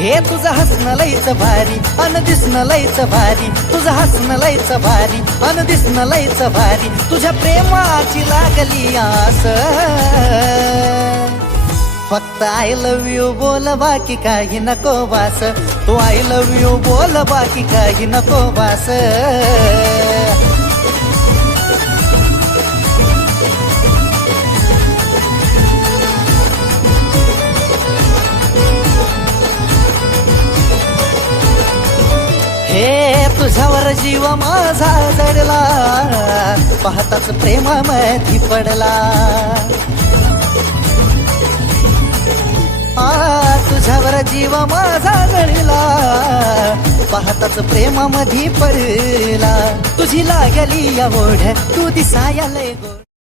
हे तुझं हसणं लईच भारी अन दिसणं लईच भारी, तुझं हसणं लईच भारी अन दिसणं लईच भारी, तुझ्या प्रेमाची लागली आस, फक्त आय लव्ह यू बोल बाकी काही नको बास, तू आय लव्ह यू बोल बाकी काही नको बास. हे तुझ्यावर जीव माझा जडला, पाहताच प्रेमामध्ये पडला. तुझ्यावर जीव माझा जडला, पाहताच प्रेमामध्ये पडला. तुझी लागली या ओढ तू दिसाया लय गोड.